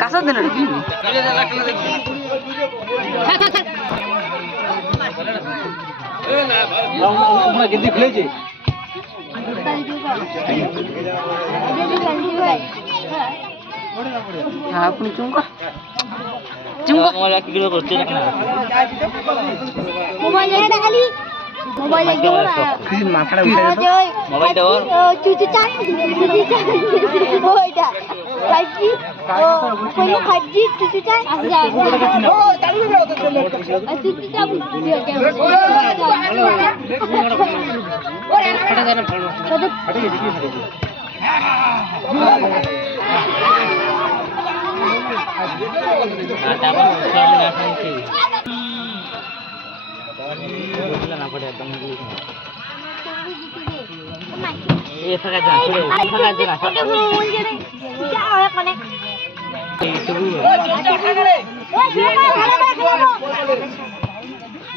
কাছে দেন গেন্দি খুলেছে আপনি চুমকা চুমকা মোবাইল কি কিলো করতে না মোবাইল এটা খালি মোবাইল একদম মাথাটা উঠে গেছে মোবাইল দাও চুচু চাই ওইটা 5G ও কোন 5G চুচু চাই আসা ও চালু করে দাও তো চুচু চাই ভিডিও গেম ওরে ফটা দেন ফটো ফটে গেছে কি ফটে आता पण सेल गाठांची बोलला ना पडे एकदम ये फका जा पुढे फका जा फोटो बोल जे क्या होय कोने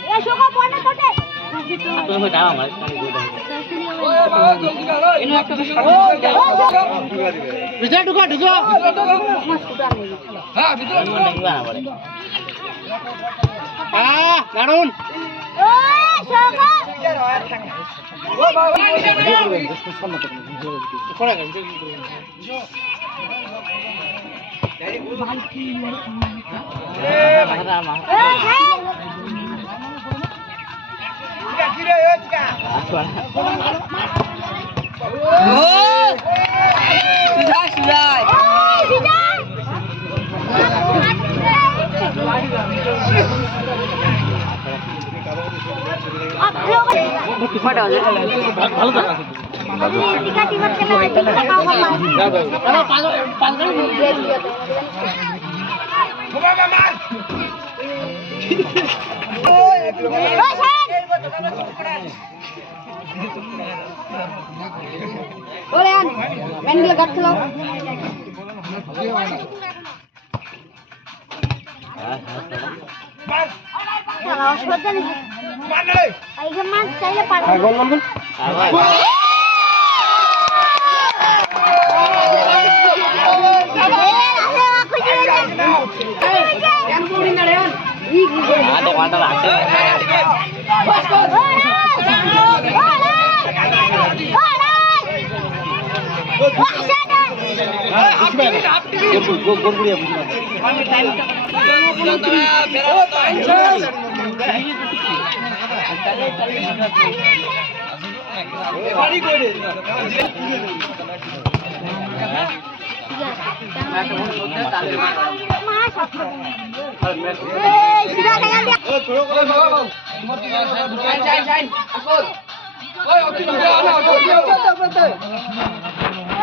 ए शोका फोन कोटे आपण हो डावा मार इनो একটা ভিতরে ঢুকো ঢুকো হ্যাঁ ভিতরে ঢুকো না পড়ে দারুন ও শোকা ও বাবা কোড়া গেছে Olean, main gelegat lo. Kalau hospital ni. Mana ni? Ayo mas, saya pada. Gol gol gol. Ada mana rasa?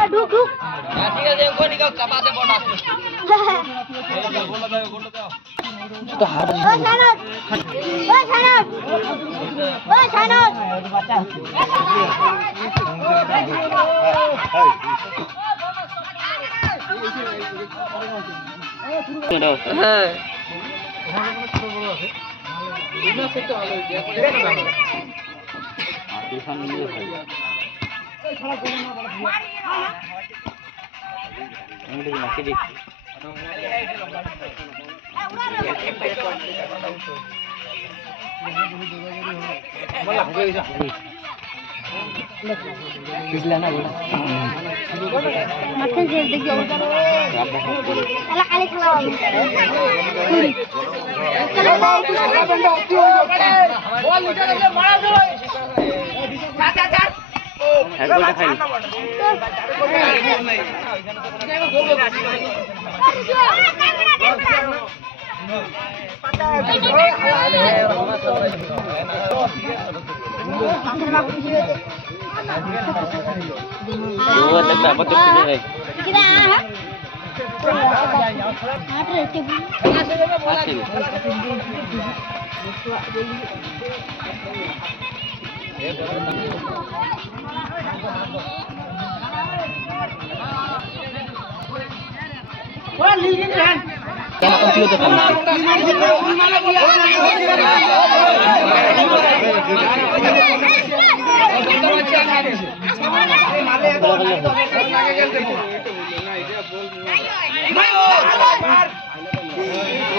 Duduk. Nanti aja yang gua nikah kapasnya bodas. Itu harus. Oh sanad. Oh sanad. Oh sanad. Makan jadi jauh. Kalau kali kalau.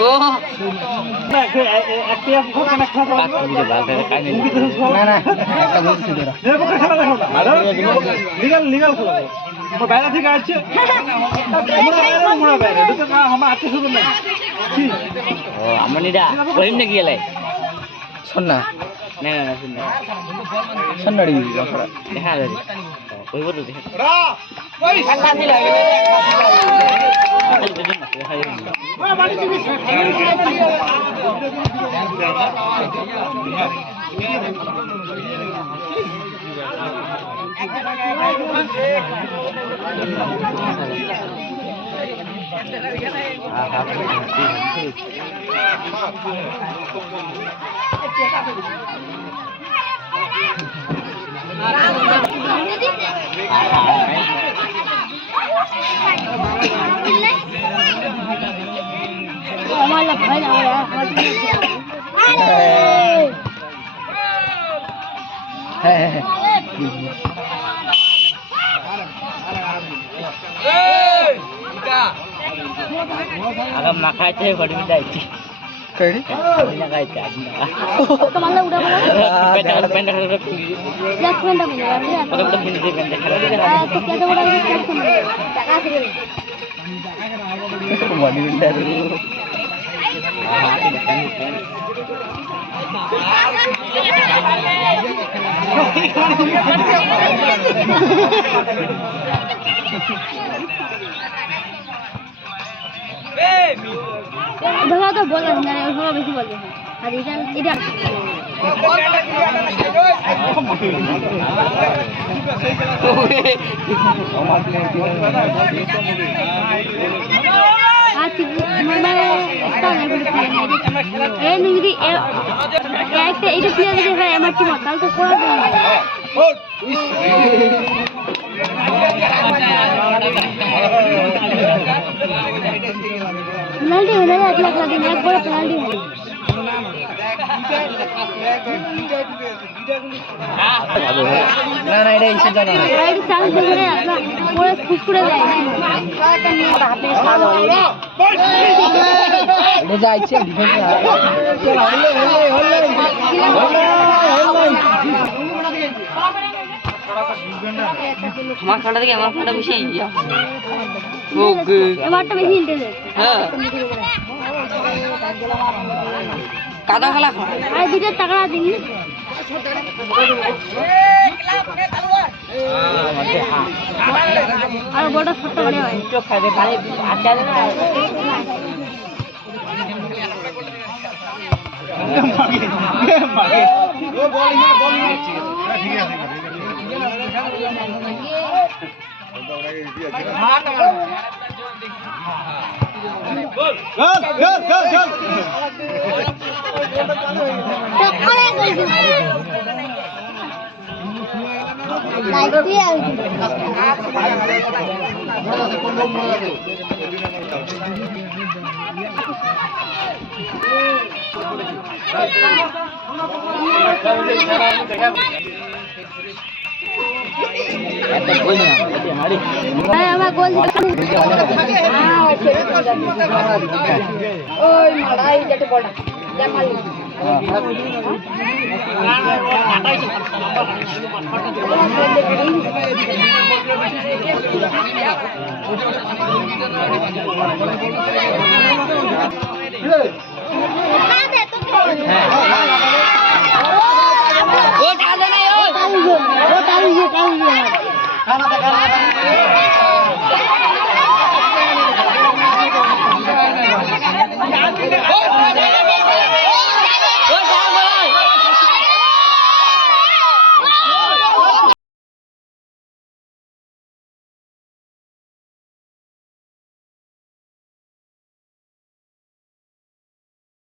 ও না না একটা বলছি তোরা legal খেলা বাইরে থেকে আসছে আমার আত্মীয় স্বজন নাই ও আমনিরা কহিম নাকি এলে শোন না না না শুন না শোন না দেখা যাবে কইব তো দেখা हमारा भाई ना agam nakai cai badi midai ci कड़ी nakai cai तो मतलब उड़ा बोला penda या फ्रेंड बने यार udah punya dia penda तो क्या तो उड़ा क्या सुन जगह से बॉडी बिल्डर भला तो बोला ना वो बेसी बोल रहे हैं और इधर आज मैं इसका नहीं बोलती ये नहीं एक এটা প্লেয়ার যদি হয় আমার টিম তাহলে তো কোড়া পেনাল্টি হয়ে যায় 1 লাখ লাগে না এক বড় পেনাল্টি হয় না না এটা ইসে জানা না রাইট চান্স ধরে আপনা পুরো ফুসকুড়ে যায় সারাটা নিয়ে হাতে সাল হলো এটা যাইছে ডিফেন্স চল হলে আমার খাটা থেকে আমার খাটা বেশি ওকে আমারটা বেশি ইন্টারেস্ট হ্যাঁ কাদা খেলা আর দুটো টাকা দিন আর বড় ছোট বড় হয় চোখ খাবে ভাই আচার না মাগে ও বল ঠিক আছে আমার গোল ওই মারাই যেটা বড়া জামাল ও টাকা দে না ও তালি